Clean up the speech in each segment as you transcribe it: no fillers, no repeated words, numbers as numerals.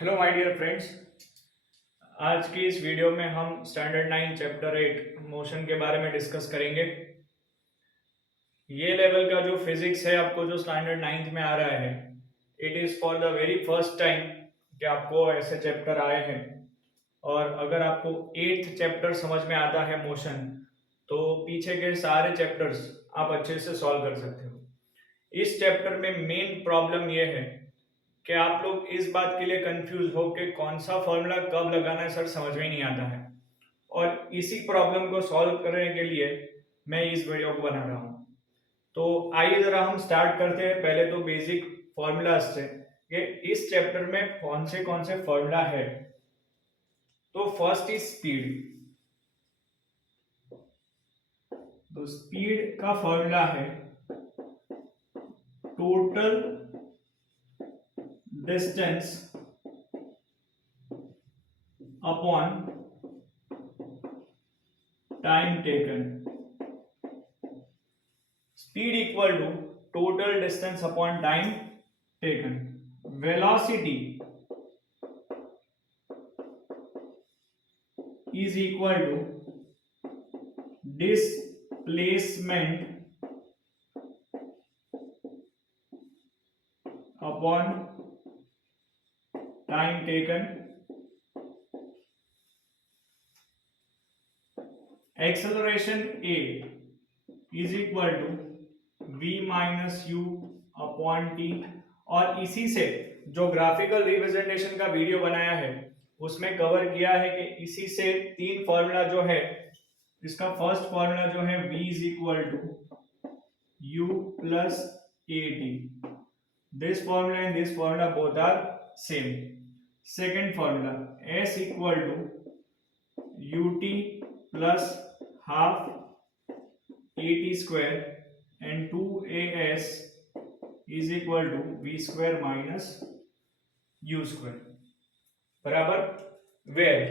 Hello my dear friends. आज की इस वीडियो में हम स्टैंडर्ड 9 चैप्टर 8 मोशन के बारे में डिस्कस करेंगे। ये लेवल का जो फिजिक्स है आपको जो स्टैंडर्ड 9th में आ रहा है, it is for the very first time कि आपको ऐसे चैप्टर आए हैं। और अगर आपको 8th चैप्टर समझ में आता है मोशन, तो पीछे के सारे चैप्टर्स आप अच्छे से सॉल्व कर सकते हो। इस चैप्टर में मेन प्रॉब्लम ये है कि आप लोग इस बात के लिए कंफ्यूज हो कि कौन सा फॉर्मूला कब लगाना है, सर समझ में नहीं आता है। और इसी प्रॉब्लम को सॉल्व करने के लिए मैं इस वीडियो को बना रहा हूँ। तो आइए जरा हम स्टार्ट करते हैं पहले तो बेसिक फॉर्मूलाज से कि इस चैप्टर में कौन से फॉर्मूला है। तो फर्स्ट इज स्पीड। तो स्पीड का फॉर्मूला है total distance upon time taken. Speed equal to total distance upon time taken. Velocity is equal to displacement upon time taken. Acceleration A is equal to v minus u upon T. और इसी से जो graphical representation का video बनाया है उसमें cover किया है कि इसी से तीन फॉर्मूला जो है, इसका फर्स्ट फॉर्मूला जो है v is equal to u plus A t. This formula and this formula both are same. Second formula s equal to ut plus half A T square and 2as is equal to v square minus u square बराबर। where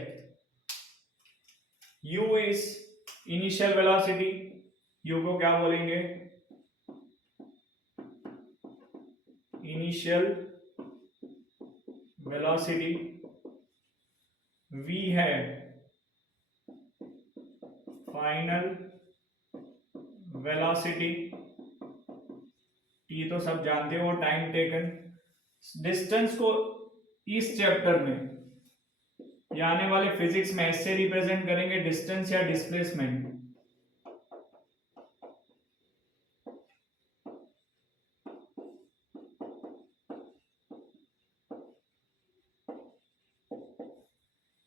u is initial velocity, u को क्या बोलेंगे, initial velocity. v है final velocity. T तो सब जानते हो, time taken. Distance को इस चैप्टर में या आने वाले फिजिक्स में ऐसे रिप्रेजेंट करेंगे, डिस्टेंस या डिस्प्लेसमेंट।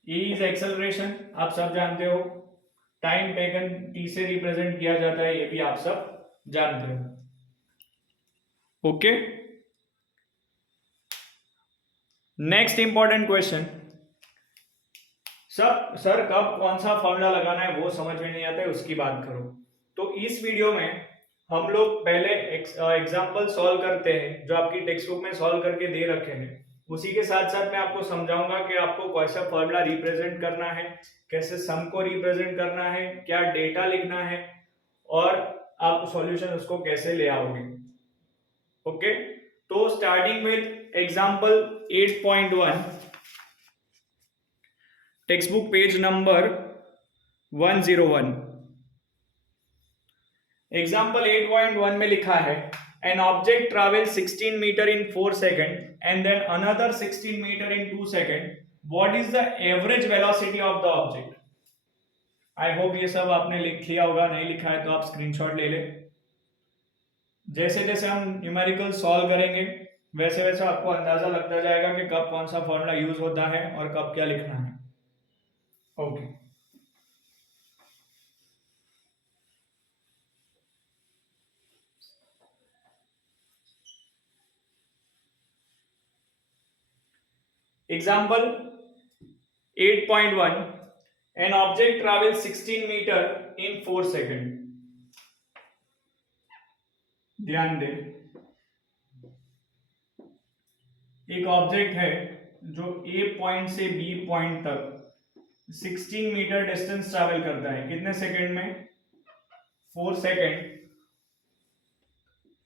ए इज एक्सेलरेशन, आप सब जानते हो। टाइम टेकन टी से रिप्रेजेंट किया जाता है, ये भी आप सब जानते हो। Okay, next important question. Sir कब कौन सा फॉर्मूला लगाना है वो समझ में नहीं आता है, उसकी बात करो। तो इस वीडियो में हम लोग पहले एग्जाम्पल सॉल्व करते हैं जो आपकी टेक्स्ट बुक में सॉल्व करके दे रखे हैं। उसी के साथ साथ मैं आपको समझाऊंगा कि आपको कैसा फॉर्मूला रिप्रेजेंट करना है, कैसे सम को रिप्रेजेंट करना है, क्या डेटा लिखना है और आप सॉल्यूशन उसको कैसे ले आओगे। ओके, तो starting with example 8.1, textbook page number 101। Example 8.1 में लिखा है an object travel 16 metre in 4 second and then another 16 metre in 2 second, what is the average velocity of the object. I hope ये सब आपने लिख लिया होगा, नहीं लिखा है तो आप स्क्रीनशॉट ले लें। जैसे जैसे हम न्यूमेरिकल सॉल्व करेंगे वैसे वैसे आपको अंदाजा लगता जाएगा कि कब कौन सा फॉर्मूला यूज होता है और कब क्या लिखना है। Okay, example 8.1, an object travels 16 meter in 4 second. ध्यान दें, एक ऑब्जेक्ट है जो ए पॉइंट से बी पॉइंट तक 16 मीटर डिस्टेंस ट्रैवल करता है, कितने सेकेंड में, 4 second.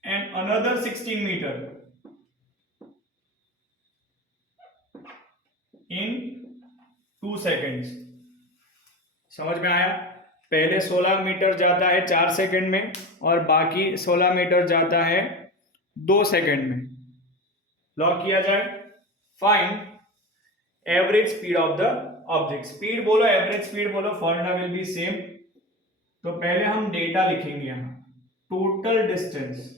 And another 16 metre in 2 seconds. समझ में आया? पहले 16 मीटर जाता है 4 सेकेंड में और बाकी 16 मीटर जाता है 2 सेकेंड में। लॉक किया जाए। Find average speed of the object. Speed बोलो, एवरेज स्पीड बोलो, फॉर्मूला विल बी सेम। तो पहले हम डेटा लिखेंगे यहां, total distance,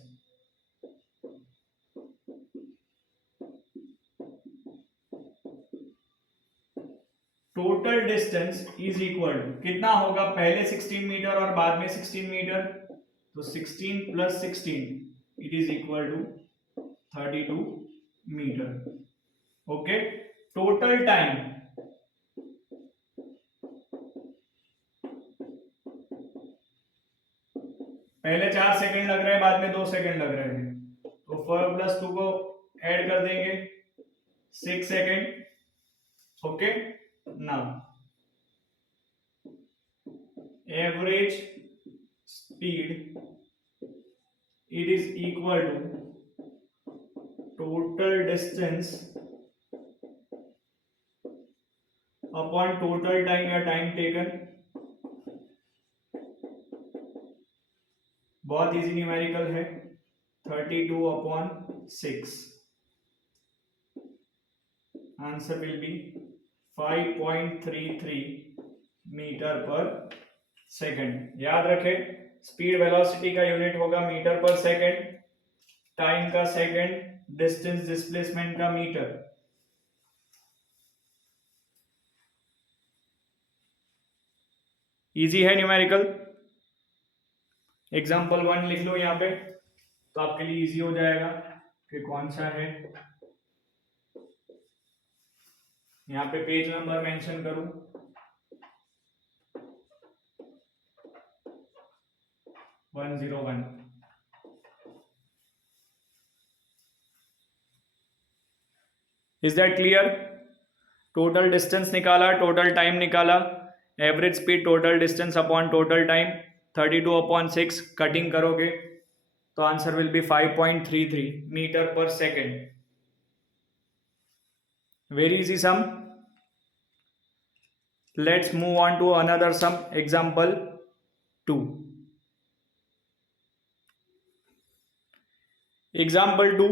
total distance is equal to कितना होगा, पहले 16 मीटर और बाद में 16 मीटर, तो 16 plus 16 it is equal to 32 metre. Okay, total time, पहले 4 सेकंड लग रहे हैं, बाद में 2 सेकंड लग रहे हैं, तो 4 प्लस 2 को ऐड कर देंगे, 6 second. Okay, now average speed it is equal to total distance upon total time या टाइम टेकन। बहुत इजी न्यूमेरिकल है, 32/6। Answer will be 5.33 metre per second. याद रखें, स्पीड वेलोसिटी का यूनिट होगा मीटर पर सेकंड, टाइम का second, distance displacement का metre. Easy है न्यूमेरिकल। एग्जाम्पल 1 लिख लो यहाँ पे, तो आपके लिए इजी हो जाएगा कि कौन सा है। यहाँ पे पेज नंबर मेंशन करूं, 101। Is that clear? Total distance निकाला, टोटल टाइम निकाला, average speed total distance upon total time, 32/6 cutting करोगे तो answer will be 5.33 metre per second. Very easy sum. Let's move on to another sum, example 2। Example 2,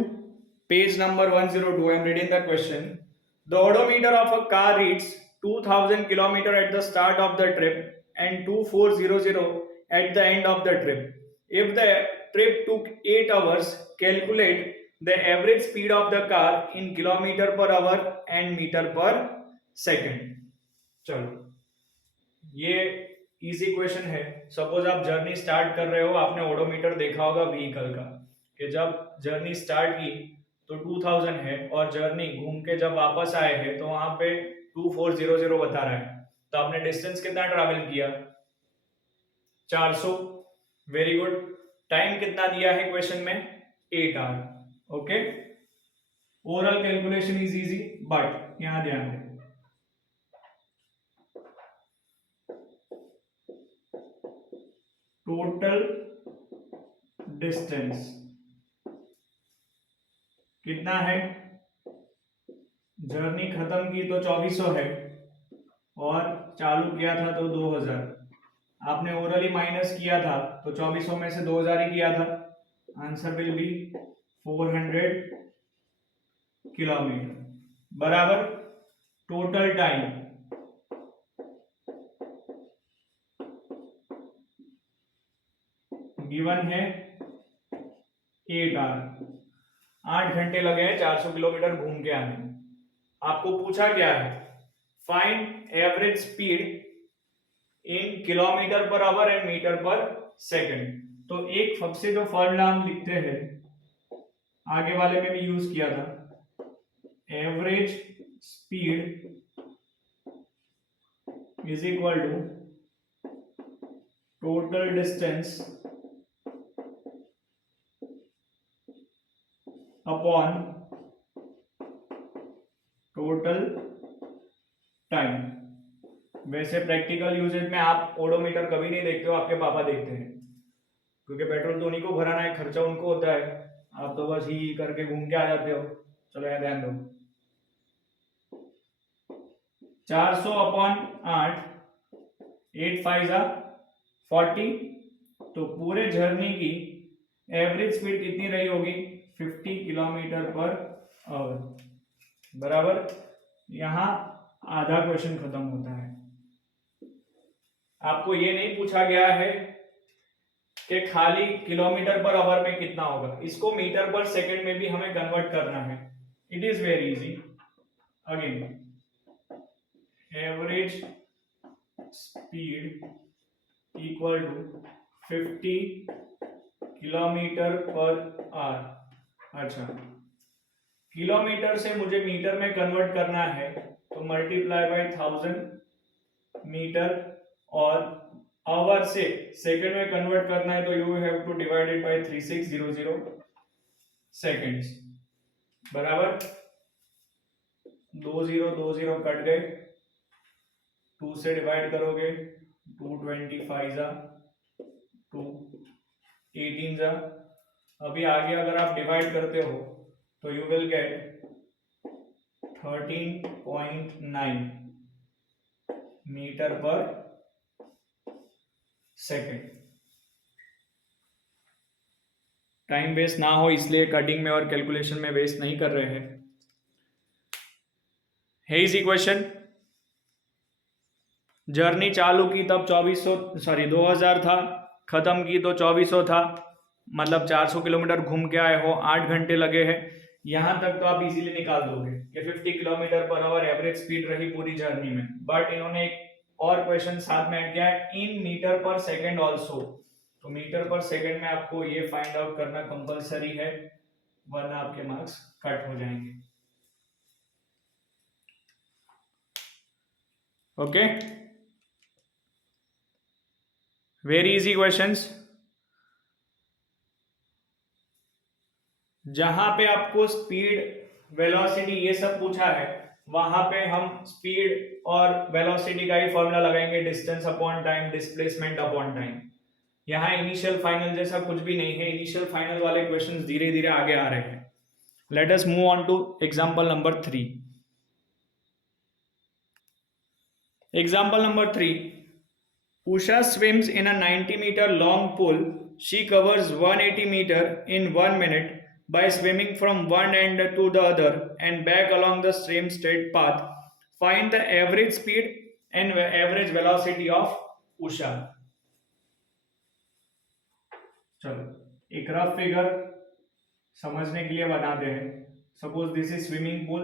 page number 102. I am reading the question. The odometer of a car reads 2000 km at the start of the trip and 2400 at the end of the trip. If the trip took 8 hours, calculate the average speed of the car in kilometer per hour and meter per second. चलो, ये easy question है। Suppose आप journey start कर रहे हो, आपने odometer देखा होगा व्हीकल का कि जब जर्नी स्टार्ट की तो 2000 है और जर्नी घूम के जब वापस आए हैं तो वहां पे 2400 बता रहा है। तो आपने डिस्टेंस कितना ट्रैवल किया, 400। Very good. टाइम कितना दिया है क्वेश्चन में, 8 hour. Okay, oral calculation is easy, but यहां ध्यान दें, टोटल डिस्टेंस कितना है, जर्नी खत्म की तो 2400 है और चालू किया था तो 2000। आपने ओरली माइनस किया था तो 2400 में से 2000 ही किया था। आंसर विल बी 400 किलोमीटर बराबर टोटल टाइम गिवन है 8 आवर। 8 घंटे लगे हैं 400 किलोमीटर घूम के आने। आपको पूछा क्या है, find average speed in kilometre per hour and metre per second. तो एक फक से जो फॉर्मूला हम लिखते हैं, आगे वाले में भी यूज किया था, average speed is equal to total distance upon total time. वैसे प्रैक्टिकल यूजेज में आप ओडोमीटर कभी नहीं देखते हो, आपके पापा देखते हैं, क्योंकि पेट्रोल तो उन्हीं को भराना है, खर्चा उनको होता है। आप तो बस ही करके घूम के आ जाते हो। चलो यहाँ ध्यान दो, 400 अपॉन 8, 8 5 40। तो पूरे जर्नी की एवरेज स्पीड कितनी रही होगी? 50 किलोमीटर पर आवर। बराबर। यहां आधा क्वेश्चन खत्म होता है। आपको ये नहीं पूछा गया है कि खाली किलोमीटर पर आवर में कितना होगा, इसको मीटर पर सेकंड में भी हमें कन्वर्ट करना है। It is very easy. Again, average speed equal to 50 kilometre per hour. अच्छा, किलोमीटर से मुझे मीटर में कन्वर्ट करना है तो मल्टीप्लाई बाय 1000 मीटर, और आवर से सेकंड में कन्वर्ट करना है तो you have to divide it by 3600 seconds. बराबर। 20 कट गए, 2 से डिवाइड करोगे 225 जा 2 18 जा। अभी आगे अगर आप डिवाइड करते हो तो you will get 13.9 metre per second. Time waste ना हो इसलिए कटिंग में और कैलकुलेशन में वेस्ट नहीं कर रहे हैं। है इजी क्वेश्चन। जर्नी चालू की तब 2000 था, खत्म की तो 2400 था, मतलब 400 किलोमीटर घूम के आए हो, 8 घंटे लगे हैं। यहां तक तो आप इजीली निकाल दोगे कि 50 kilometre per our average speed रही पूरी जर्नी में। बट इन्होंने एक और क्वेश्चन साथ में ऐड किया है, in metre per second also. तो मीटर पर सेकेंड में आपको ये फाइंड आउट करना कंपलसरी है, वरना आपके मार्क्स कट हो जाएंगे। Okay, very easy questions. जहां पे आपको स्पीड, वेलोसिटी ये सब पूछा है, वहां पे हम स्पीड और वेलोसिटी का ही फॉर्मूला लगाएंगे, distance upon time, displacement upon time. यहाँ इनिशियल फाइनल जैसा कुछ भी नहीं है। इनिशियल फाइनल वाले क्वेश्चंस धीरे धीरे आगे आ रहे हैं। Let us move on two example number 3। Example number 3, Usha swims in a 90-meter long pool. She covers 180 meter in 1 minute by swimming from one end to the other and back along the same straight path. Find the average speed and average velocity of Usha. चलो एक rough figure समझने के लिए बनाते हैं। Suppose this is swimming pool,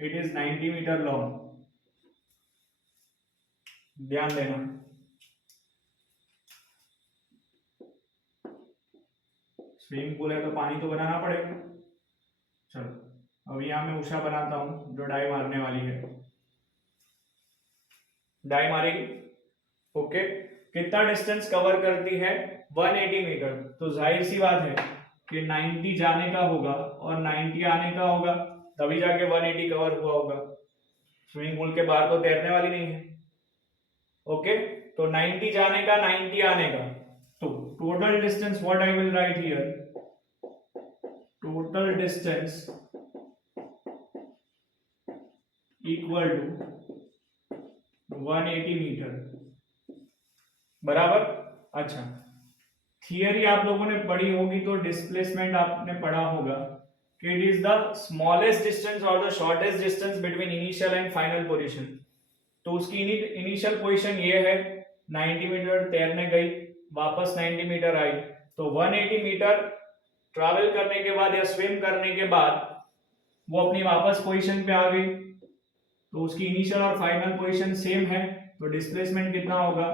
it is 90 metre long. ध्यान देना, swimming pool है तो पानी तो बनाना पड़ेगा। चलो अब यहां मैं उषा बनाता हूं जो डाई मारने वाली है। डाई मारेगी, ओके। कितना डिस्टेंस कवर करती है? 180 मीटर। तो जाहिर सी बात है कि 90 जाने का होगा और 90 आने का होगा, तभी जाके 180 कवर हुआ होगा। स्विमिंग पूल के बाहर तो तैरने वाली नहीं है, ओके। तो 90 जाने का, 90 आने का, तो total distance what I will write here, total distance equal to 180 metre. बराबर। अच्छा, थियरी आप लोगों ने पढ़ी होगी तो डिस्प्लेसमेंट आपने पढ़ा होगा कि it is the smallest distance और the shortest distance between initial and final position. तो उसकी इनिशियल पोजीशन ये है, 90 मीटर तैरने गई, वापस 90 मीटर आई, तो 180 मीटर ट्रैवल करने के बाद या स्विम करने के बाद वो अपनी वापस पोजीशन पे आ गई। तो उसकी इनिशियल और फाइनल पोजीशन सेम है, तो डिस्प्लेसमेंट कितना होगा?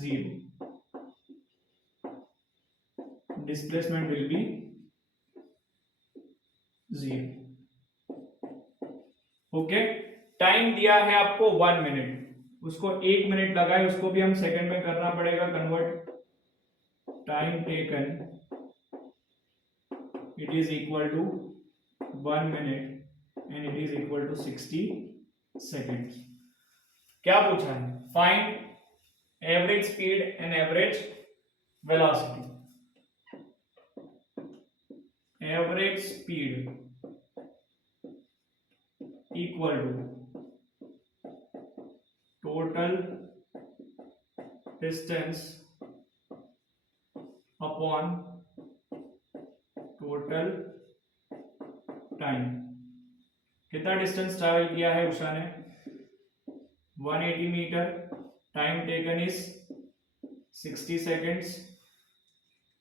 0। Displacement will be 0। Okay. Time दिया है आपको 1 मिनट, उसको 1 मिनट लगाए, उसको भी हम सेकंड में करना पड़ेगा convert. Time taken it is equal to 1 minute and it is equal to 60 seconds. क्या पूछा है? Find average speed and average velocity. Average speed equal to total distance upon total time. कितना डिस्टेंस ट्रैवल किया है उषा ने? 180 metre. Time taken is 60 seconds.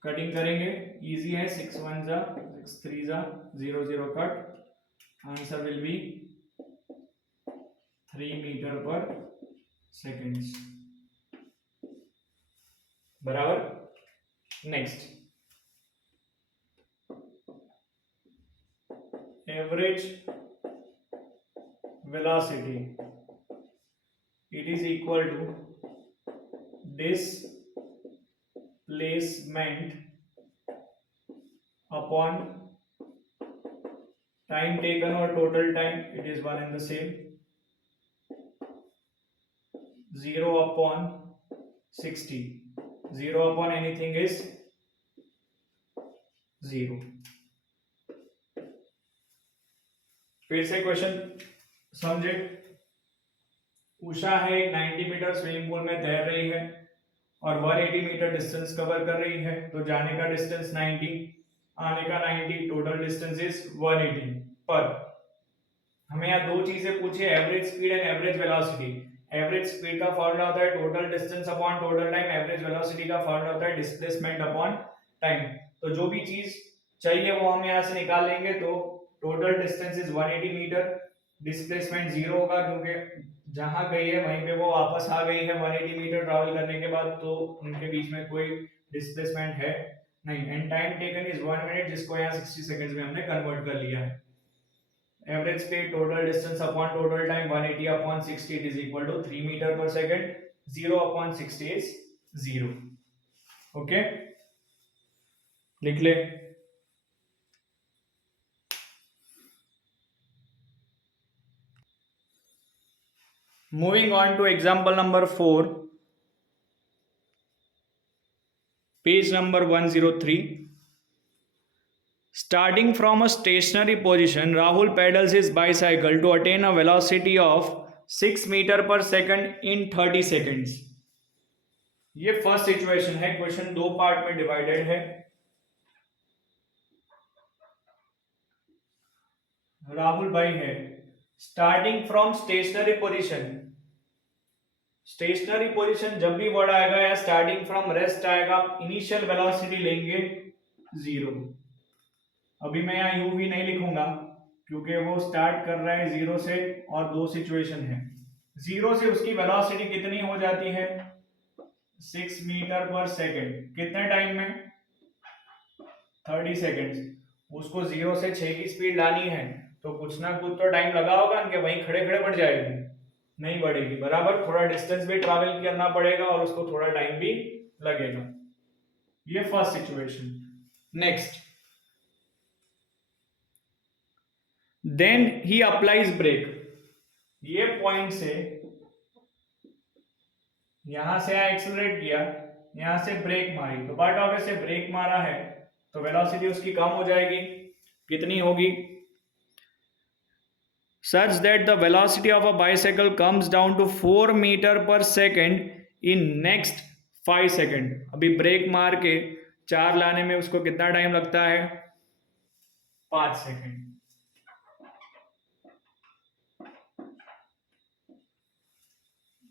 Cutting करेंगे, easy है। 6 1 जा 6 3 जा 0 0 cut. Answer will be 3 metre पर सेकेंड्स। बराबर। Next, average velocity it is equal to displacement upon time taken or total time. It is one and the same. 0 upon 60. 0 upon anything is 0. फिर से question समझे। उषा है 90 metre swimming pool में तैर रही है और 180 मीटर डिस्टेंस कवर कर रही है। तो जाने का डिस्टेंस 90, आने का 90, टोटल डिस्टेंस इज 180। पर हमें यहाँ दो चीजें पूछी है, average speed and average velocity. Average speed का फॉर्मूला होता है total distance upon total time. Average velocity का फॉर्मूला होता है डिस्प्लेसमेंट अपॉन टाइम। तो जो भी चीज चाहिए वो हम यहाँ से निकाल लेंगे। तो total distance is 180 metre, displacement 0 होगा क्योंकि जहां गई है वहीं पे वो वापस आ गई है 180 मीटर ट्रैवल करने के बाद, तो उनके बीच में कोई डिस्प्लेसमेंट है नहीं। And time taken is 1 minute, जिसको यहाँ 60 सेकंड्स में हमने कन्वर्ट कर लिया है। Average speed total distance upon total time 180 upon 60 it is equal to 3 metre per second. 0 upon 60 is 0। Okay, लिख ले। Moving on to example number 4, page number 103. Starting from a stationary position, Rahul pedals his bicycle to attain a velocity of 6 meter per second in 30 seconds. ये first situation है। Question दो part में divided है। राहुल भाई है starting from stationary position. Stationary position जब भी word आएगा या स्टार्टिंग फ्रॉम रेस्ट आएगा, इनिशियल वेलोसिटी लेंगे 0। अभी मैं यहाँ यू भी नहीं लिखूंगा क्योंकि वो स्टार्ट कर रहा है 0 से और दो सिचुएशन है। 0 से उसकी वेलोसिटी कितनी हो जाती है? 6 मीटर पर सेकेंड। कितने टाइम में? 30 सेकेंड्स। उसको 0 से 6 की स्पीड लानी है तो कुछ ना कुछ तो टाइम लगा होगा कि वहीं खड़े खड़े बढ़ जाएगी, नहीं बढ़ेगी। बराबर, थोड़ा डिस्टेंस भी ट्रैवल करना पड़ेगा और उसको थोड़ा टाइम भी लगेगा। ये first situation. Next, then he applies brake. ये पॉइंट से यहां से एक्सेलरेट किया, यहां से ब्रेक मारी, तो बट ऑब्वियस से ब्रेक मारा है तो वेलोसिटी उसकी कम हो जाएगी। कितनी होगी? such that the velocity of a bicycle comes down to 4 meter per second in next 5 second। अभी ब्रेक मार के 4 लाने में उसको कितना टाइम लगता है? 5 सेकेंड।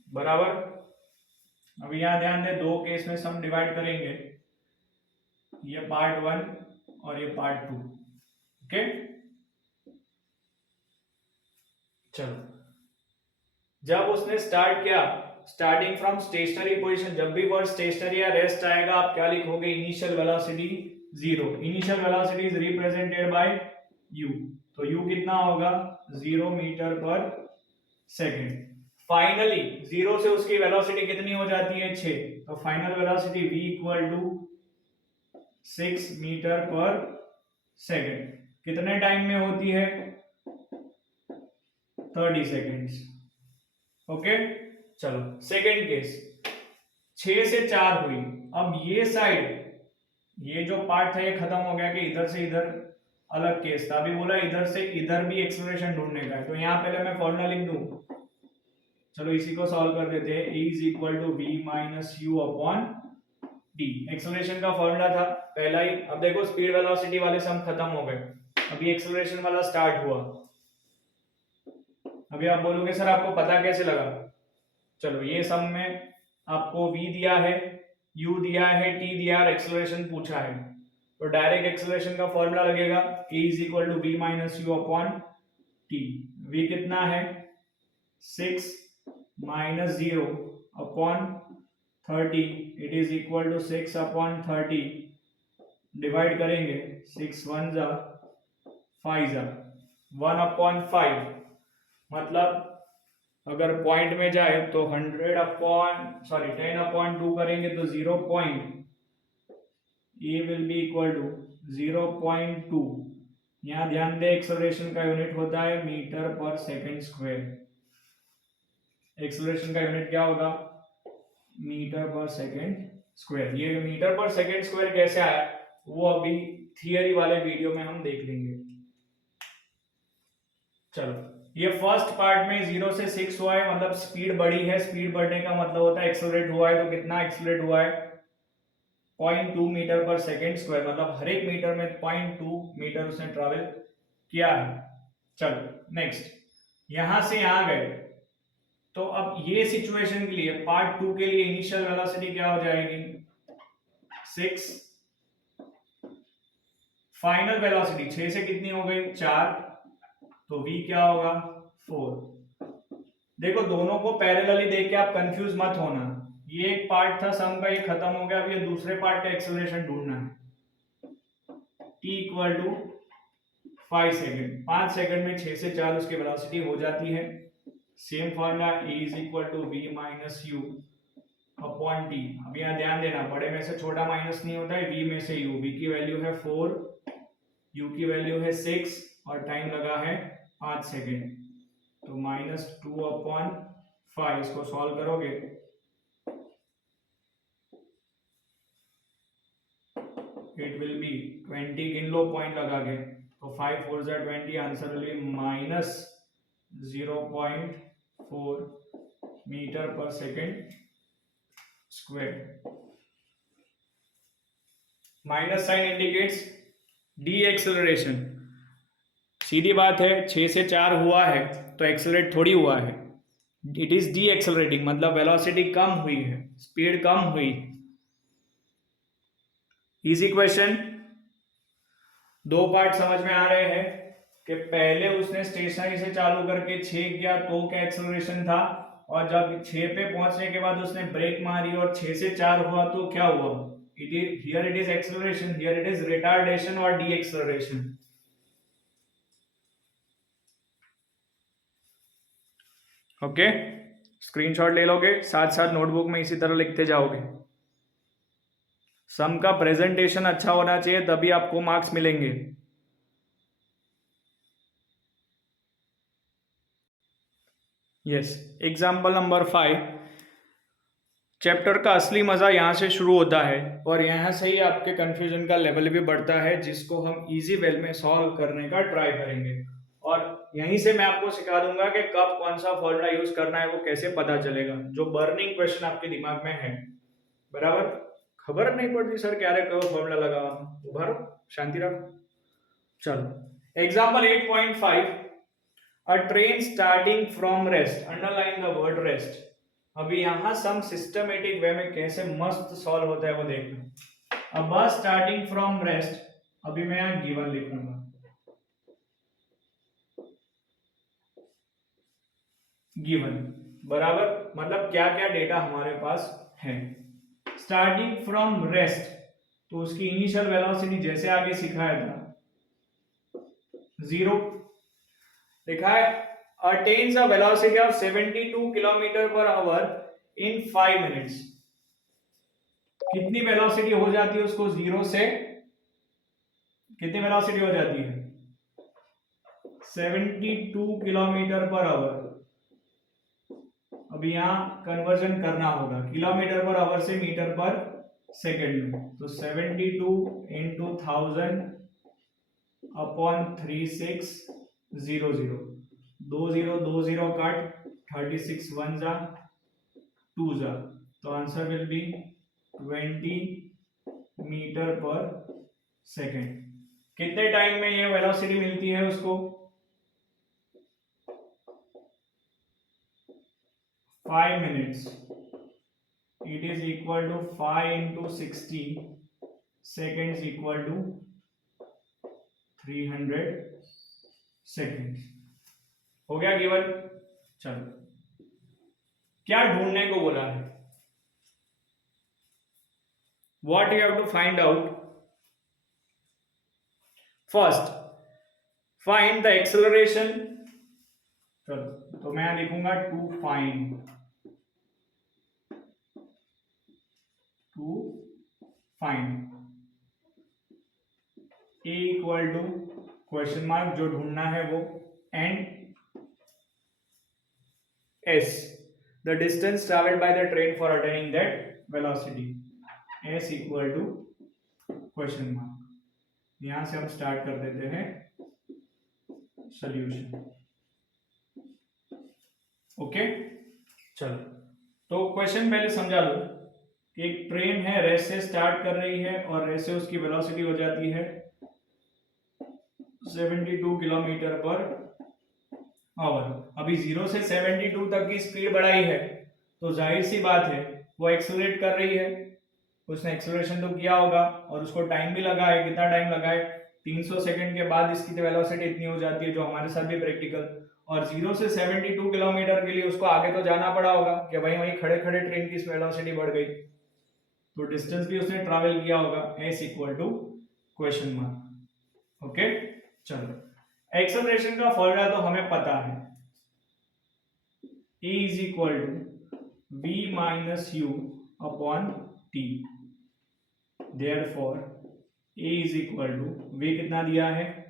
बराबर। अभी यहां ध्यान दे, दो केस में सम डिवाइड करेंगे, ये पार्ट 1 और ये पार्ट 2। ओके, चलो। जब उसने स्टार्ट किया स्टार्टिंग फ्रॉम स्टेशनरी पोजीशन, जब भी वर्ड स्टेशनरी या रेस्ट आएगा आप क्या लिखोगे? Initial velocity 0। Initial velocity is represented by u, तो u कितना होगा? 0 मीटर पर सेकेंड। फाइनली 0 से उसकी वेलोसिटी कितनी हो जाती है? 6। तो final velocity v equal to 6 metre per second. कितने टाइम में होती है? 30 सेकेंड्स। ओके, चलो सेकेंड केस। 6 से 4 हुई। अब ये साइड, ये जो पार्ट था ये खत्म हो गया कि इधर से इधर अलग केस था। अभी बोला इधर से इधर भी एक्सेलरेशन ढूंढने का है, तो यहाँ पहले मैं फॉर्मूला लिख दूं। चलो इसी को सॉल्व कर देते हैं। E is equal to v minus you upon d. Acceleration का फॉर्मूला था पहला ही। अब देखो स्पीड वेलोसिटी वाले सम खत्म हो गए, अभी एक्सेलरेशन वाला स्टार्ट हुआ। अभी आप बोलोगे सर आपको पता कैसे लगा? चलो ये सम में आपको v दिया है, u दिया है, t दिया है, एक्सेलरेशन पूछा है, तो डायरेक्ट एक्सेलरेशन का फॉर्मूला लगेगा e is equal to v minus you upon t. v कितना है? 6 minus 0 upon 30, it is equal to 6 upon 30। Divide करेंगे, 6 1 जा 5 जा 1 अपॉन 5, मतलब अगर पॉइंट में जाए तो 10 अपॉन 2 करेंगे तो 0 point, a will be equal to 0.2। यहाँ ध्यान दे एक्सेलरेशन का यूनिट होता है metre per second square. Acceleration का यूनिट क्या होगा? Metre per second square. ये मीटर पर सेकंड स्क्वायर कैसे आया वो अभी थियरी वाले वीडियो में हम देख लेंगे। चलो ये फर्स्ट पार्ट में 0 से 6 हुआ है, मतलब स्पीड बढ़ी है। स्पीड बढ़ने का मतलब होता है एक्सेलरेट हुआ है, तो कितना एक्सेलरेट हुआ है? 0.2 मीटर पर सेकेंड स्क्वायर, मतलब हर एक मीटर में 0.2 मीटर उसने ट्रैवल किया है। चलो नेक्स्ट, यहां से यहां गए, तो अब ये सिचुएशन के लिए पार्ट 2 के लिए इनिशियल वेलोसिटी क्या हो जाएगी? 6। फाइनल वेलोसिटी 6 से कितनी हो गई? 4, तो v क्या होगा? 4। देखो दोनों को पैरेलली देख के आप कंफ्यूज मत होना। ये एक पार्ट था सम का, ये खत्म हो गया। अब ये दूसरे पार्ट का एक्सेलरेशन ढूंढना है। t equal to 5 second, 5 second में 6 से 4 उसकी वेलोसिटी हो जाती है। Same formula e is equal to v minus you upon t. अब यहाँ ध्यान देना, बड़े में से छोटा माइनस नहीं होता है, v में से u। v की वैल्यू है 4, u की वैल्यू है 6 और टाइम लगा है 5 सेकेंड, तो -2 अपॉन 5। इसको सॉल्व करोगे इट विल बी 20। गिन लो पॉइंट लगा के, तो 5 4 जा 20, answer will be -0.4 metre per second square. Minus sign indicates deceleration. सीधी बात है, 6 से 4 हुआ है तो एक्सेलरेट थोड़ी हुआ है, इट इज डी एक्सेलरेटिंग, मतलब वेलोसिटी कम हुई है, स्पीड कम हुई। Easy question. दो पार्ट समझ में आ रहे हैं कि पहले उसने स्टेशनरी से चालू करके 6 किया तो क्या एक्सेलरेशन था, और जब 6 पे पहुंचने के बाद उसने ब्रेक मारी और 6 से 4 हुआ तो क्या हुआ? It is here it is acceleration, here it is retardation और डी एक्सेलरेशन। ओके, स्क्रीनशॉट ले लोगे, साथ साथ नोटबुक में इसी तरह लिखते जाओगे। सम का प्रेजेंटेशन अच्छा होना चाहिए, तभी आपको मार्क्स मिलेंगे। Yes, example number 5। चैप्टर का असली मजा यहाँ से शुरू होता है और यहाँ से ही आपके कंफ्यूजन का लेवल भी बढ़ता है, जिसको हम इजी वे में सॉल्व करने का ट्राई करेंगे। और यहीं से मैं आपको सिखा दूंगा कि कब कौन सा फॉर्मूला यूज करना है, वो कैसे पता चलेगा। जो बर्निंग क्वेश्चन आपके दिमाग में है, बराबर, खबर नहीं पड़ती सर क्या रहे फॉर्मूला लगा, उभारो, शांति रखो। चलो example 8.5, a train starting from rest, underline the word rest. अभी यहां सम सिस्टमेटिक वे में कैसे मस्त सॉल्व होता है वो देखना। अब बस स्टार्टिंग फ्रॉम रेस्ट, अभी मैं यहां गिवन लिखूंगा, गिवन बराबर, मतलब क्या क्या डेटा हमारे पास है। स्टार्टिंग फ्रॉम रेस्ट, तो उसकी इनिशियल वेलोसिटी जैसे आगे सिखाया था 0 लिखा है, attains a velocity of 72 kilometre per our in 5 minutes. कितनी वेलोसिटी हो जाती है उसको 0 से, कितनी वेलोसिटी हो जाती है? 72 किलोमीटर पर आवर। अब यहां कन्वर्जन करना होगा किलोमीटर पर आवर से मीटर पर सेकेंड में, तो 72 into 1000 अपॉन 3600, 20 कट, 36 1 जा 2 जा, तो answer will be 20 metre per second. कितने टाइम में ये वेलोसिटी मिलती है उसको? 5 minutes. It is equal to 5 into 60 seconds equal to 300 seconds. हो गया गिवन। चलो, क्या ढूंढने को बोला है? What you have to find out? First, find the acceleration. चलो, तो मैं लिखूंगा to find A equal to question mark, जो ढूंढना है वो, and S the distance travelled by the train for attaining that velocity, S equal to question mark. यहां से हम स्टार्ट कर देते हैं सॉल्यूशन। ओके, चलो, तो क्वेश्चन पहले समझा लो कि एक ट्रेन है, रेस से स्टार्ट कर रही है और रेस से उसकी वेलोसिटी हो जाती है 72 किलोमीटर पर आवर। अभी 0 से 72 तक की स्पीड बढ़ाई है, तो जाहिर सी बात है वो एक्सेलरेट कर रही है। उसने एक्सेलरेशन तो किया होगा और उसको टाइम भी लगा है। कितना टाइम लगा है? 300 सेकंड के बाद इसकी वेलोसिटी इतनी हो जाती है, जो हमारे साथ भी प्रैक्टिकल। और 0 से 72 किलोमीटर के लिए उसको आगे तो जाना पड़ा होगा कि वहीं खड़े खड़े ट्रेन की वेलोसिटी बढ़ गई, तो डिस्टेंस भी उसने ट्रैवल किया होगा, S equal to question mark. Okay, चलो, एक्सेलरेशन का फॉर्मूला तो हमें पता है, E is equal to v minus you upon T. Therefore A is equal to, v कितना दिया है,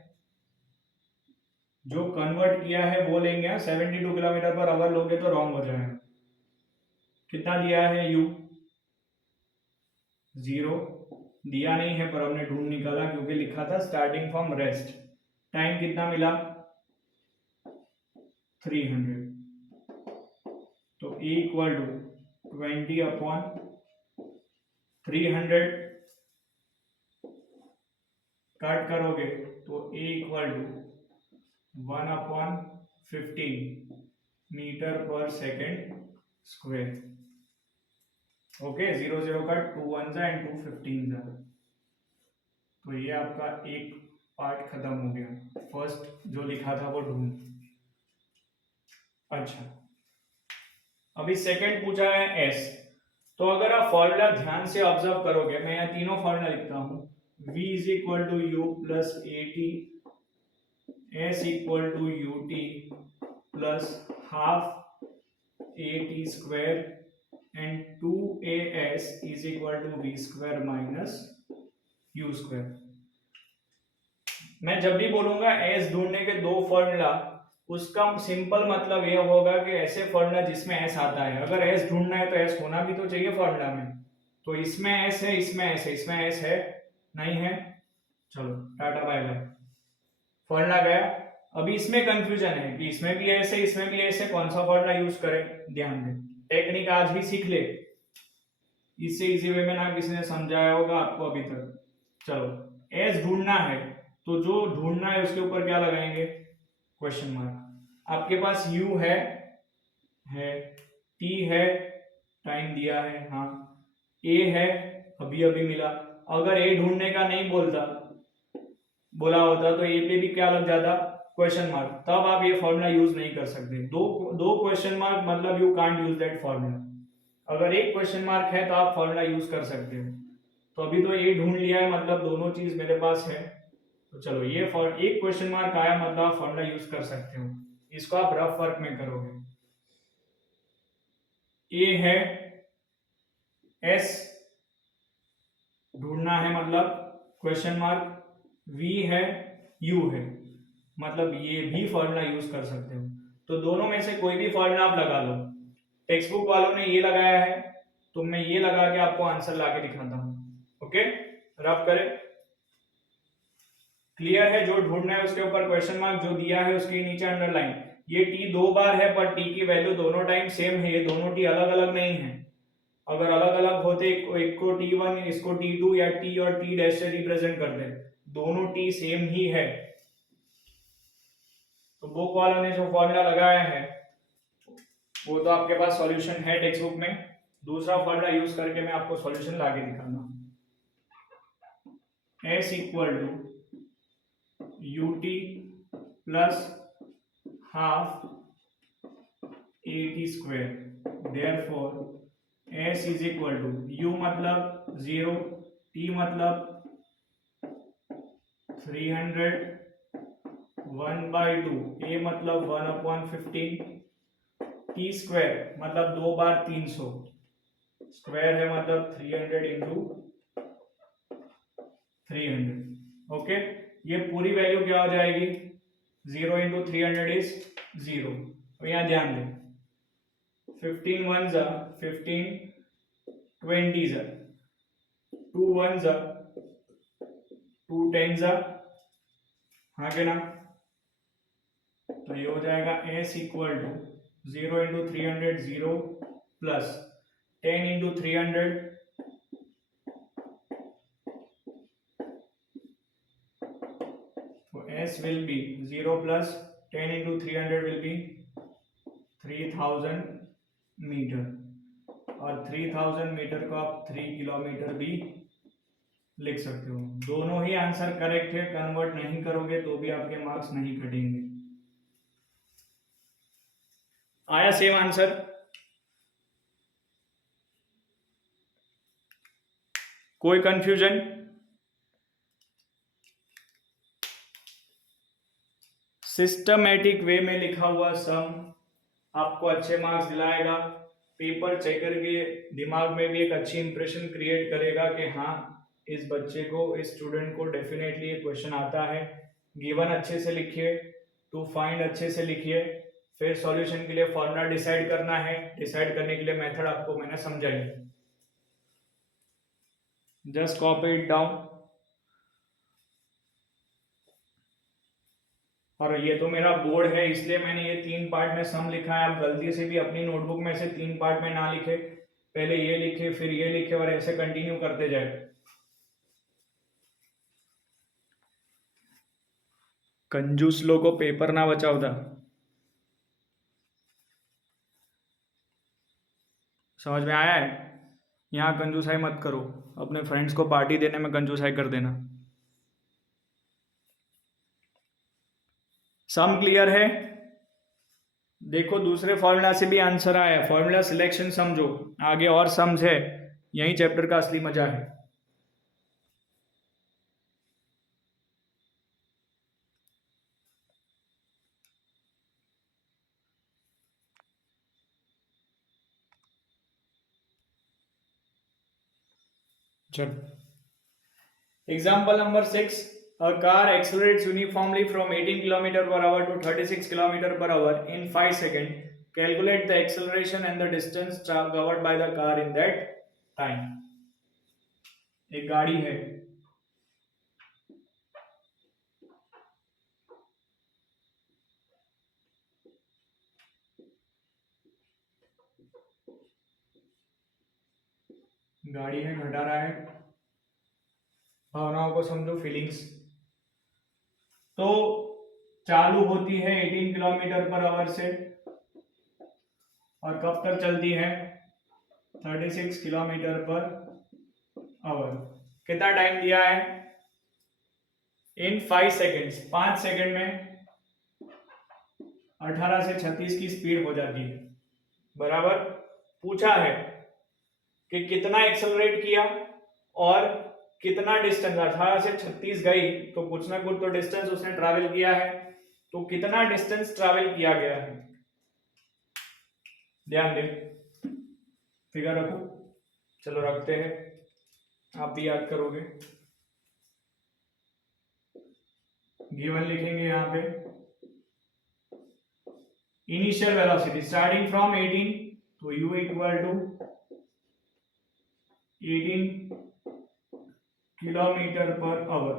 जो कन्वर्ट किया है वो लेंगे। 72 किलोमीटर पर आवर लोगे तो रॉन्ग हो जाएगा। कितना दिया है u? 0 दिया नहीं है, पर हमने ढूंढ निकाला क्योंकि लिखा था स्टार्टिंग फ्रॉम रेस्ट। टाइम कितना मिला? 300। तो E equal to 20 upon 300, cut करोगे तो A equal to 1 upon 15 metre per second square. Okay, 0 0 cut, 2 1 जा एंड 2 15 जा। तो ये आपका एक पार्ट खत्म हो गया, फर्स्ट जो लिखा था वो ढूंढ। अच्छा, अभी सेकंड पूछा है एस। तो अगर आप फॉर्मूला ध्यान से ऑब्जर्व करोगे, मैं यहाँ तीनों फॉर्मूला लिखता हूँ। v is equal to U plus A T, S equal to U T plus half A T square and 2as is equal to V square minus U square. मैं जब भी बोलूंगा एस ढूंढने के दो फॉर्मूला, उसका सिंपल मतलब यह होगा कि ऐसे फॉर्मूला जिसमें एस आता है। अगर एस ढूंढना है तो एस होना भी तो चाहिए फॉर्मूला में। तो इसमें एस है, इसमें एस है, इसमें एस है नहीं है। चलो, टाटा बाय बाय, फॉर्मूला गया। अभी इसमें कंफ्यूजन है कि इसमें भी एस है, इसमें भी एस है, कौन सा फॉर्मूला यूज करें। ध्यान दें, टेक्निक आज ही सीख ले, इससे इजी वे में ना किसी ने समझाया होगा आपको अभी तक। चलो, एस ढूंढना है तो जो ढूंढना है उसके ऊपर क्या लगाएंगे? Question mark. आपके पास u है t है, टाइम दिया है, हाँ, a है, अभी अभी मिला। अगर a ढूंढने का नहीं बोला होता तो a पे भी क्या लग जाता? Question mark. तब आप ये फॉर्मूला यूज नहीं कर सकते। दो क्वेश्चन मार्क मतलब you can't use that formula. अगर एक क्वेश्चन मार्क है तो आप फॉर्मूला यूज कर सकते हो। तो अभी तो ये ढूंढ लिया है, मतलब दोनों चीज मेरे पास है। तो चलो, ये एक क्वेश्चन मार्क आया मतलब आप फॉर्मूला यूज कर सकते हो। इसको आप रफ वर्क में करोगे। ए है, एस ढूंढना है मतलब क्वेश्चन मार्क, वी है, यू है, मतलब ये भी फॉर्मूला यूज कर सकते हो। तो दोनों में से कोई भी फॉर्मूला आप लगा लो। टेक्स्ट बुक वालों ने ये लगाया है तो मैं ये लगा के आपको आंसर लाके दिखाता हूं। ओके, रफ करें। क्लियर है? जो ढूंढना है उसके ऊपर क्वेश्चन मार्क, जो दिया है उसके नीचे अंडरलाइन। ये टी 2 बार है पर टी की वैल्यू दोनों टाइम सेम है, ये दोनों टी अलग अलग नहीं है। अगर अलग अलग होते, एक को T1 इसको T2 या T और T डैश से रिप्रेजेंट करते, दोनों T सेम ही है। तो बुक वालों ने जो फॉर्मूला लगाया है वो तो आपके पास सॉल्यूशन है टेक्स्ट बुक में। दूसरा फॉर्मूला यूज करके मैं आपको सॉल्यूशन लाके दिखाऊंगा। S equal to UT plus half AT square, therefore S is equal to U मतलब 0, T मतलब 300, 1/2, A मतलब 1/15, T स्क्वायर मतलब 2 बार 300, स्क्वायर है मतलब 300 इंटू 300। ओके, ये पूरी वैल्यू क्या हो जाएगी? 0 इंटू 300 इज 0। अब यहाँ ध्यान दें, 15 1 जा 15, 20 जा 2 1 जा 2 10 जा, हाँ के ना? तो ये हो जाएगा S equal to 0 into 300 0 plus 10 into 300 तो S will be 0 plus 10 into 300 will be 3000 metre, और 3000 मीटर को आप 3 किलोमीटर भी लिख सकते हो। दोनों ही आंसर करेक्ट है, कन्वर्ट नहीं करोगे तो भी आपके मार्क्स नहीं कटेंगे। आया सेम आंसर? कोई कंफ्यूजन? सिस्टमैटिक वे में लिखा हुआ सम आपको अच्छे मार्क्स दिलाएगा। पेपर चेक करके दिमाग में भी एक अच्छी इंप्रेशन क्रिएट करेगा कि हाँ, इस बच्चे को, इस स्टूडेंट को डेफिनेटली ये क्वेश्चन आता है। गिवन अच्छे से लिखिए, टू फाइंड अच्छे से लिखिए, फिर सॉल्यूशन के लिए फॉर्मूला डिसाइड करना है। डिसाइड करने के लिए मेथड आपको मैंने समझाई, जस्ट कॉपी इट डाउन। और ये तो मेरा बोर्ड है इसलिए मैंने ये 3 पार्ट में सम लिखा है। आप गलती से भी अपनी नोटबुक में से 3 पार्ट में ना लिखे, पहले ये लिखे फिर ये लिखे और ऐसे कंटिन्यू करते जाए। कंजूस लोगों को पेपर ना बचाओ था, समझ में आया है? यहाँ कंजूसाई मत करो, अपने फ्रेंड्स को पार्टी देने में कंजूसाई कर देना। सम क्लियर है? देखो दूसरे फॉर्मूला से भी आंसर आया, फॉर्मूला सिलेक्शन समझो, आगे और सम्स है, यही चैप्टर का असली मजा है। चलो example number 6, a car accelerates uniformly from 18 km per hour to 36 km per hour in 5 seconds. Calculate the acceleration and the distance covered by the car in that time. एक गाड़ी है, गाड़ी है, घटा रहा है, भावनाओं को समझो, फीलिंग्स। तो चालू होती है 18 किलोमीटर पर आवर से और कब तक चलती है? 36 किलोमीटर पर आवर। कितना टाइम दिया है? इन 5 सेकेंड्स, 5 सेकेंड में 18 से 36 की स्पीड हो जाती है, बराबर। पूछा है कि कितना एक्सेलरेट किया और कितना डिस्टेंस, 18 से 36 गई तो कुछ ना कुछ तो डिस्टेंस उसने ट्रैवल किया है, तो कितना डिस्टेंस ट्रैवल किया गया है? ध्यान दे, फिगर रखो, चलो रखते हैं, आप भी याद करोगे। गिवन लिखेंगे यहाँ पे, इनिशियल वेलोसिटी स्टार्टिंग फ्रॉम 18, तो u equal to 18 kilometre per hour.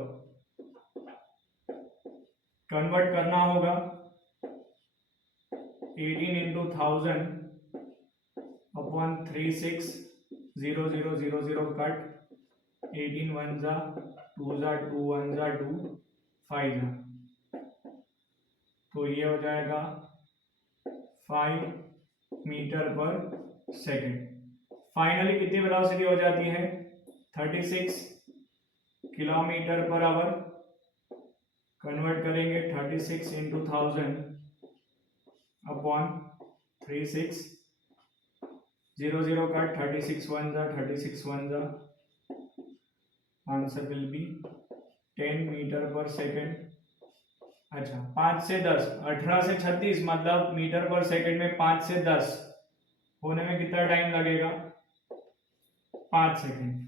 Convert करना होगा 18 इंटू 1000 अपॉन 360000 कट 18 1 जा 2 जा 2 1 जा 2 5 जा, तो ये हो जाएगा 5 मीटर पर सेकेंड। फाइनली कितनी वेलोसिटी हो जाती है 36 किलोमीटर पर आवर। कन्वर्ट करेंगे 36 इंटू 1000 अपॉन 3600 का 36 1 जा 36 1 जा, answer will B 10 metre per second. अच्छा 5 से 10, 18 से 36 मतलब मीटर पर सेकेंड में 5 से 10 होने में कितना टाइम लगेगा 5 सेकेंड।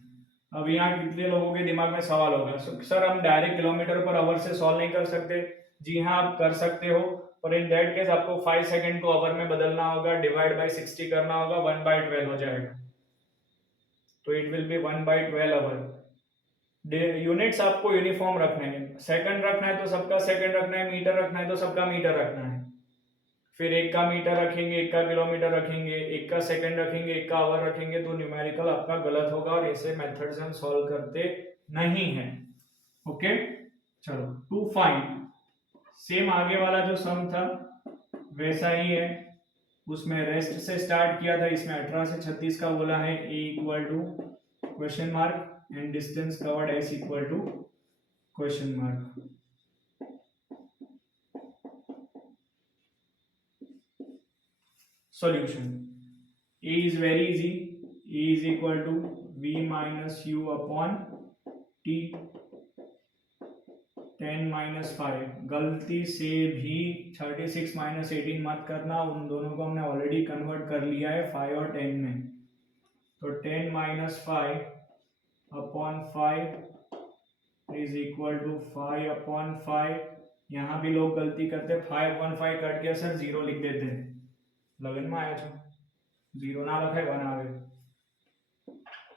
अब यहाँ कितने लोगों के दिमाग में सवाल होगा सर हम डायरेक्ट किलोमीटर पर आवर से सॉल्व नहीं कर सकते। जी हाँ आप कर सकते हो, पर इन दैट केस आपको 5 सेकेंड को आवर में बदलना होगा, डिवाइड बाय 60 करना होगा, 1/12 हो जाएगा, तो it will be 1/12 hour. Units आपको यूनिफॉर्म रखने हैं, सेकंड रखना है तो सबका सेकंड रखना है, मीटर रखना है तो सबका मीटर रखना है, फिर एक का मीटर रखेंगे, एक का किलोमीटर रखेंगे, एक का सेकंड रखेंगे, एक का आवर रखेंगे, तो न्यूमेरिकल आपका गलत होगा और ऐसे मेथड्स हम सॉल्व करते नहीं हैं। ओके चलो टू फाइंड, सेम आगे वाला जो सम था वैसा ही है, उसमें रेस्ट से स्टार्ट किया था, इसमें 18 से 36 का बोला है, a equal to question mark and distance covered s equal to question mark. Solution A is very easy, A is equal to V minus U upon T 10 minus 5। गलती से भी 36 minus 18 मत करना, उन दोनों को हमने ऑलरेडी कन्वर्ट कर लिया है 5 और 10 में, तो 10 minus 5 upon 5 is equal to 5 upon 5। यहाँ भी लोग गलती करते 5 upon 5 कट गया सर 0 लिख देते हैं, लगन में आया छो 0 ना लखाय 1 आवे,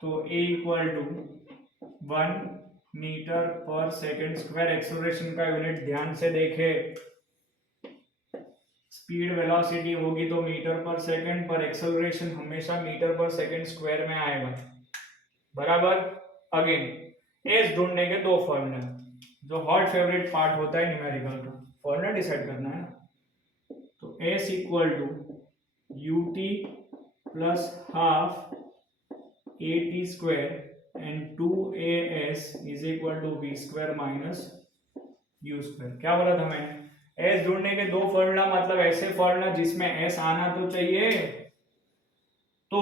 तो a equal to 1 metre per second square. Acceleration का यूनिट ध्यान से देखे, स्पीड वेलोसिटी होगी तो मीटर पर सेकेंड, पर एक्सेलरेशन हमेशा मीटर पर सेकेंड स्क्वायर में आएगा, बराबर। अगेन एस ढूंढने के दो फॉर्मूला, जो हॉट फेवरेट पार्ट होता है न्यूमेरिकल का, फॉर्मूला डिसाइड करना है ना, तो S equal to ut plus half at square and 2as is equal to v square minus u square। क्या बोला था मैंने, s ढूंढने के दो फॉर्मूला, मतलब ऐसे फॉर्मूला जिसमें s आना तो चाहिए, तो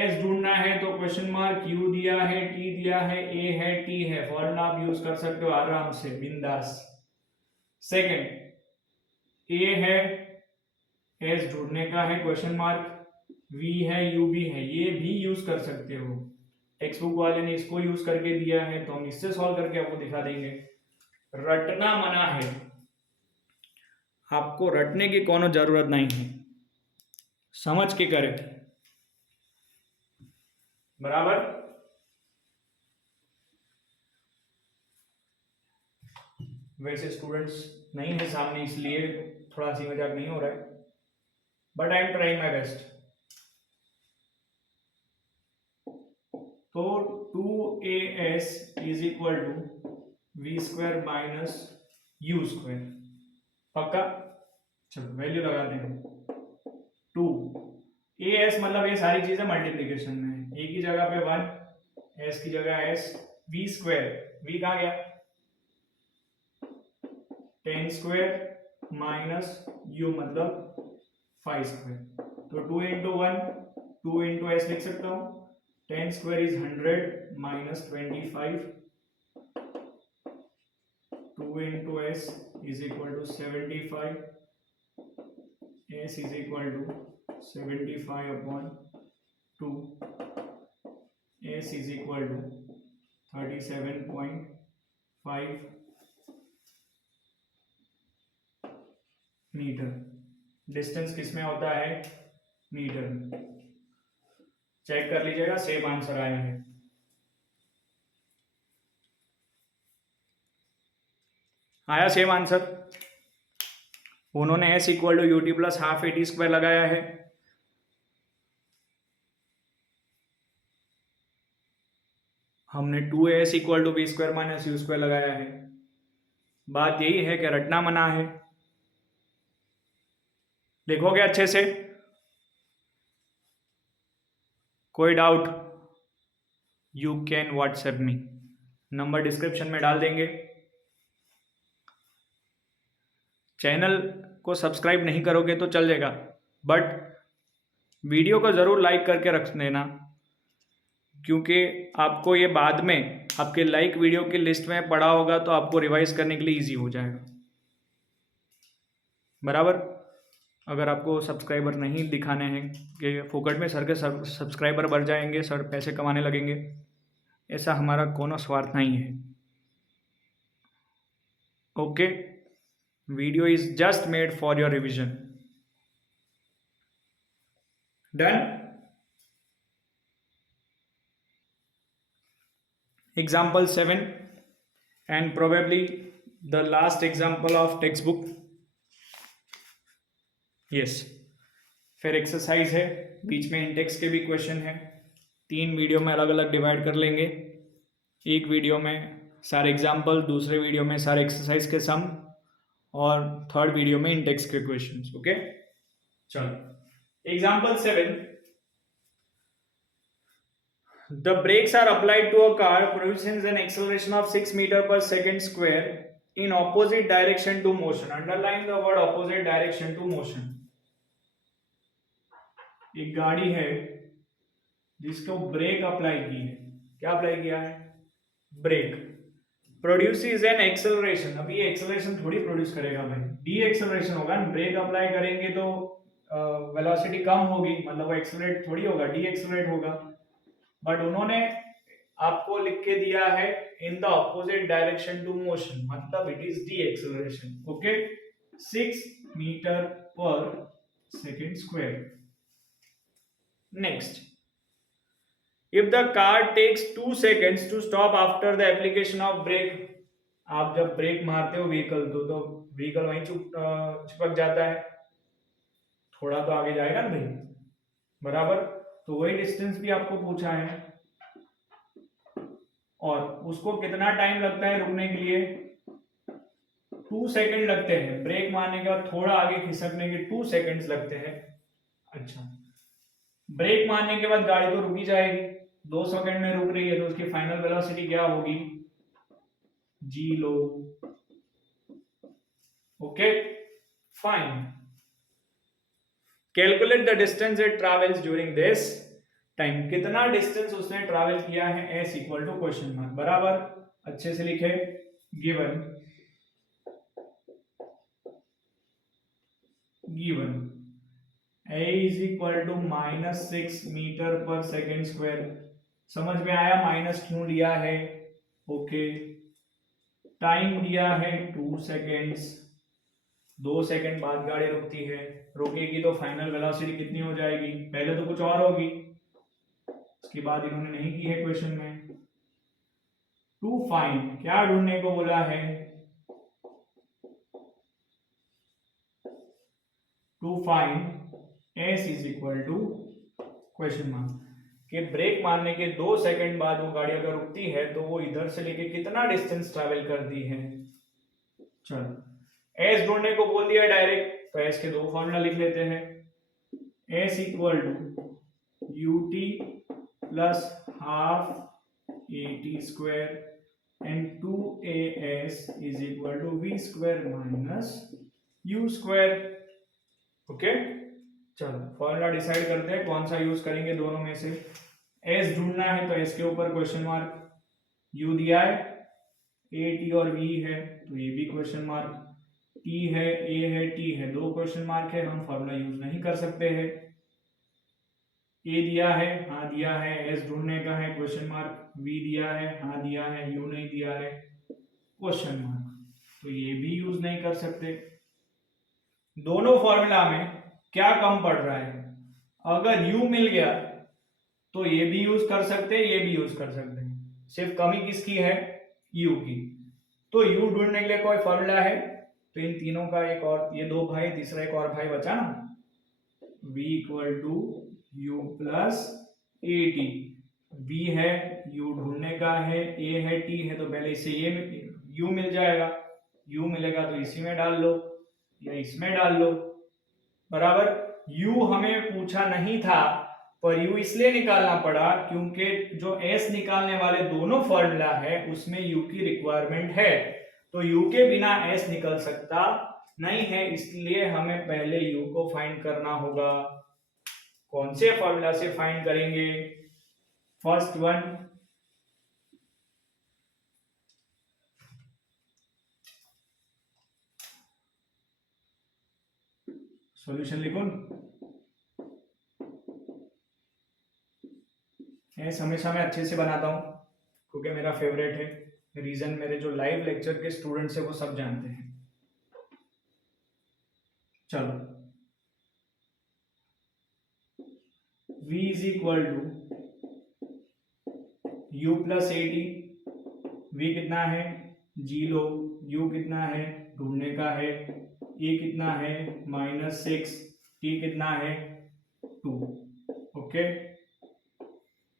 s ढूंढना है तो क्वेश्चन मार्क u दिया है, t दिया है, a है, t है, फॉर्मूला आप यूज कर सकते हो आराम से बिंदास। सेकंड a है, एस ढूंढने का है, क्वेश्चन मार्क, वी है, यू भी है, ये भी यूज कर सकते हो, टेक्स्ट बुक वाले ने इसको यूज करके दिया है तो हम इससे सॉल्व करके आपको दिखा देंगे। रटना मना है, आपको रटने की कोनो जरूरत नहीं है, समझ के करे, बराबर। वैसे स्टूडेंट्स नहीं है सामने इसलिए थोड़ा सी मजाक नहीं हो रहा है, but I am trying my best. तो 2as is equal to V square minus U square, पक्का। चलो वैल्यू लगाते हैं 2as मतलब ये सारी चीजें मल्टीप्लीकेशन में है, ए की जगह पे 1, एस की जगह एस, वी स्क्वायर, वी कहाँ गया 10 स्क्वायर माइनस यू मतलब 5 स्क्वायर, तो 2 इंटू 1 2 इंटू एस लिख सकता हूँ, 10 square is 100 minus 25, 2 into S is equal to 75, एस is equal to 75 upon 2, S is equal to 37.5 metre. Distance किस में होता है मीटर में, चेक कर लीजिएगा, सेम आंसर आया है। आया सेम आंसर। उन्होंने s equal to ut plus half at square लगाया है, हमने 2as equal to B square minus U square लगाया है। बात यही है कि रटना मना है। लिखोगे अच्छे से? कोई doubt? You can WhatsApp me, number description में डाल देंगे। चैनल को सब्सक्राइब नहीं करोगे तो चल जाएगा, बट वीडियो को ज़रूर लाइक करके रख देना, क्योंकि आपको ये बाद में आपके लाइक वीडियो की लिस्ट में पड़ा होगा तो आपको रिवाइज करने के लिए इजी हो जाएगा। बराबर? अगर आपको सब्सक्राइबर नहीं दिखाने हैं कि फोकट में सर के सब्सक्राइबर बढ़ जाएंगे, सर पैसे कमाने लगेंगे, ऐसा हमारा कोनो स्वार्थ नहीं है। Okay, video is just made for your revision. Done? Example 7 and probably the last example of textbook. Yes, फिर एक्सरसाइज है, बीच में इंडेक्स के भी क्वेश्चन है। 3 वीडियो में अलग अलग डिवाइड कर लेंगे। एक वीडियो में सारे एग्जाम्पल, दूसरे वीडियो में सारे एक्सरसाइज के सम, और थर्ड वीडियो में इंडेक्स के क्वेश्चंस। ओके, चलो example 7। The brakes are applied to a car producing an acceleration of 6 meter per second square in opposite direction to motion. Underline the word opposite direction to motion. एक गाड़ी है जिसको break apply की है। क्या apply किया है? Break. Produces an acceleration. अब ये एक्सेलरेशन थोड़ी प्रोड्यूस करेगा भाई, डी एक्सेलरेशन होगा। ब्रेक अप्लाई करेंगे तो वेलोसिटी कम होगी, मतलब वो एक्सेलरेट थोड़ी होगा, डी एक्सेलरेट होगा। बट उन्होंने आपको लिख के दिया है in the opposite direction to motion, मतलब it is deceleration. Okay, 6 metre per second square. Next, if the car takes 2 seconds to stop after the application of brake. आप जब ब्रेक मारते हो व्हीकल तो व्हीकल वहीं चिपक जाता है, थोड़ा तो आगे जाएगा ना भाई, बराबर? तो वही डिस्टेंस भी आपको पूछा है, और उसको कितना टाइम लगता है रुकने के लिए? 2 सेकंड लगते हैं। ब्रेक मारने के बाद थोड़ा आगे खिसकने के 2 सेकंड्स लगते हैं। अच्छा, ब्रेक मारने के बाद गाड़ी तो रुकी जाएगी, 2 सेकंड में रुक रही है, तो उसकी फाइनल वेलोसिटी क्या होगी? जी लो। Okay, fine. Calculate the distance it travels during this time. कितना डिस्टेंस उसने ट्रैवल किया है? S equal to question mark. बराबर? अच्छे से लिखे। Given a is equal to -6 metre per second square. समझ में आया माइनस क्यों लिया है? ओके, टाइम दिया है 2 सेकेंड्स, 2 सेकंड बाद गाड़ी रुकती है, रुकेगी तो फाइनल वेलोसिटी कितनी हो जाएगी? पहले तो कुछ और होगी, उसके बाद इन्होंने नहीं की है क्वेश्चन में। टू फाइंड, क्या ढूंढने को बोला है? To find S is equal to question mark कि ब्रेक मारने के 2 सेकंड बाद वो गाड़ी अगर रुकती है तो वो इधर से लेके कितना डिस्टेंस ट्रैवल करती है। चलो, एस ढूंढने को बोल दिया डायरेक्ट, तो एस के 2 फॉर्मूला लिख लेते हैं। S equal to U T plus half A T square and 2as is equal to V square minus U square. Okay, चलो फॉर्मूला डिसाइड करते हैं कौन सा यूज करेंगे दोनों में से। एस ढूंढना है तो एस के ऊपर क्वेश्चन मार्क, यू दिया है, ए टी और वी है तो ये भी क्वेश्चन मार्क, टी है, ए है, टी है, 2 क्वेश्चन मार्क है, हम फॉर्मूला यूज नहीं कर सकते हैं। ए दिया है, हाँ दिया है, एस ढूंढने का है क्वेश्चन मार्क, वी दिया है, हाँ दिया है, यू नहीं दिया है क्वेश्चन मार्क, तो ये भी यूज नहीं कर सकते। दोनों फॉर्मूला में क्या कम पड़ रहा है? अगर यू मिल गया तो ये भी यूज कर सकते हैं, ये भी यूज कर सकते हैं, सिर्फ कमी किसकी है? यू की। तो u ढूंढने के लिए कोई फॉर्मूला है, तो इन तीनों का एक और, ये दो भाई तीसरा एक और भाई बचा ना, v equal to U plus A T. v है, u ढूंढने का है, a है, t है, तो पहले इसे ये u मिल जाएगा, u मिलेगा तो इसी में डाल लो या इसमें डाल लो, बराबर। u हमें पूछा नहीं था, पर u इसलिए निकालना पड़ा क्योंकि जो s निकालने वाले दोनों फॉर्मूला है उसमें u की रिक्वायरमेंट है, तो u के बिना s निकल सकता नहीं है, इसलिए हमें पहले u को फाइंड करना होगा। कौन से फॉर्मूला से फाइंड करेंगे? फर्स्ट वन, सॉल्यूशन लिखो, एस हमेशा मैं अच्छे से बनाता हूं क्योंकि मेरा फेवरेट है। रीजन मेरे जो लाइव लेक्चर के स्टूडेंट्स है वो सब जानते हैं। चलो, v is equal to u plus A T. v कितना है, जी लो, u कितना है, ढूंढने का है, e कितना है -6, t कितना है 2। ओके,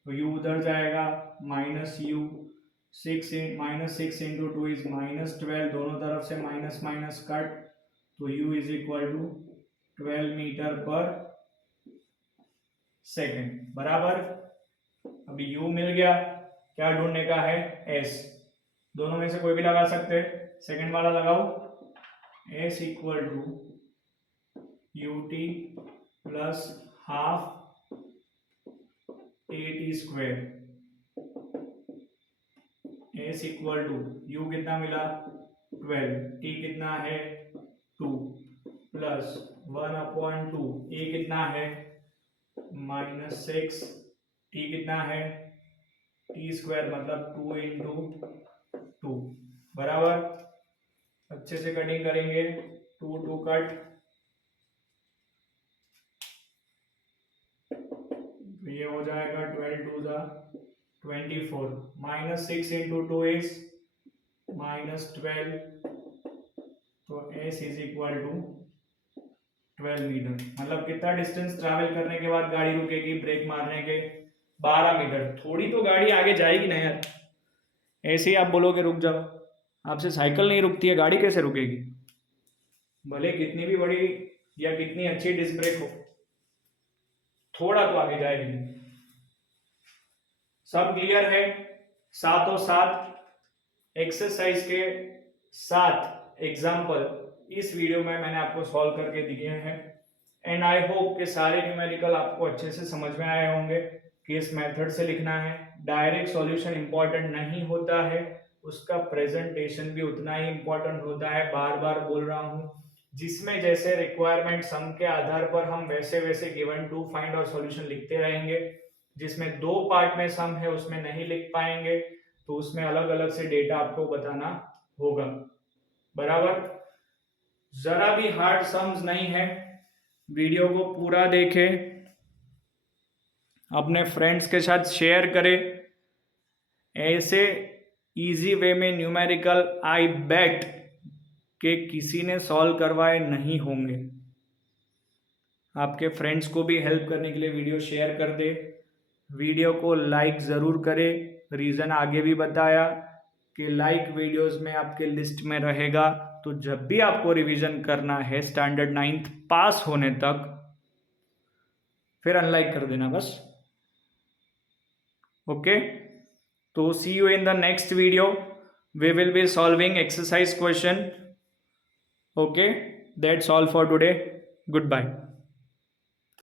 तो u उधर जाएगा, माइनस u, -6 इंटू 2 इज -12, दोनों तरफ से माइनस माइनस कट, तो u is equal to 12 metre per second, बराबर। अभी u मिल गया, क्या ढूंढने का है, s, दोनों में से कोई भी लगा सकते हैं, सेकेंड वाला लगाओ, s equal to U T plus half A T square, s equal to u कितना मिला 12, t कितना है 2 प्लस 1/2, a कितना है -6, t कितना है टी स्क्वायर मतलब 2 इंटू 2, बराबर। अच्छे से कटिंग करेंगे, 2 कट, तो ये हो जाएगा 12 2 जा 24, -6 इंटू 2 इज -12, तो s is equal to 12 metre. मतलब कितना डिस्टेंस ट्रैवल करने के बाद गाड़ी रुकेगी ब्रेक मारने के? 12 मीटर। थोड़ी तो गाड़ी आगे जाएगी ना यार, ऐसे ही आप बोलोगे रुक जाओ, आपसे साइकिल नहीं रुकती है, गाड़ी कैसे रुकेगी? भले कितनी भी बड़ी या कितनी अच्छी डिस्क ब्रेक हो, थोड़ा तो आगे जाएगी। सब क्लियर है? सातों सात एक्सरसाइज के 7 एग्जाम्पल इस वीडियो में मैंने आपको सॉल्व करके दिए हैं, एंड आई होप कि सारे न्यूमेरिकल आपको अच्छे से समझ में आए होंगे कि इस मेथड से लिखना है। डायरेक्ट सॉल्यूशन इंपॉर्टेंट नहीं होता है, उसका प्रेजेंटेशन भी उतना ही इंपॉर्टेंट होता है। बार बार बोल रहा हूँ, जिसमें जैसे रिक्वायरमेंट सम के आधार पर हम वैसे वैसे गिवन टू फाइंड और सॉल्यूशन लिखते रहेंगे। जिसमें 2 पार्ट में सम है उसमें नहीं लिख पाएंगे, तो उसमें अलग अलग से डेटा आपको बताना होगा, बराबर। जरा भी हार्ड सम्स नहीं है, वीडियो को पूरा देखें, अपने फ्रेंड्स के साथ शेयर करें। ऐसे इजी वे में न्यूमेरिकल आई बेट कि किसी ने सॉल्व करवाए नहीं होंगे। आपके फ्रेंड्स को भी हेल्प करने के लिए वीडियो शेयर कर दे, वीडियो को लाइक ज़रूर करें। रीज़न आगे भी बताया कि लाइक वीडियोस में आपके लिस्ट में रहेगा, तो जब भी आपको रिवीजन करना है स्टैंडर्ड 9th पास होने तक, फिर अनलाइक कर देना बस। ओके, तो see you in the next video, we will be solving exercise question. Okay, that's all for today, good bye.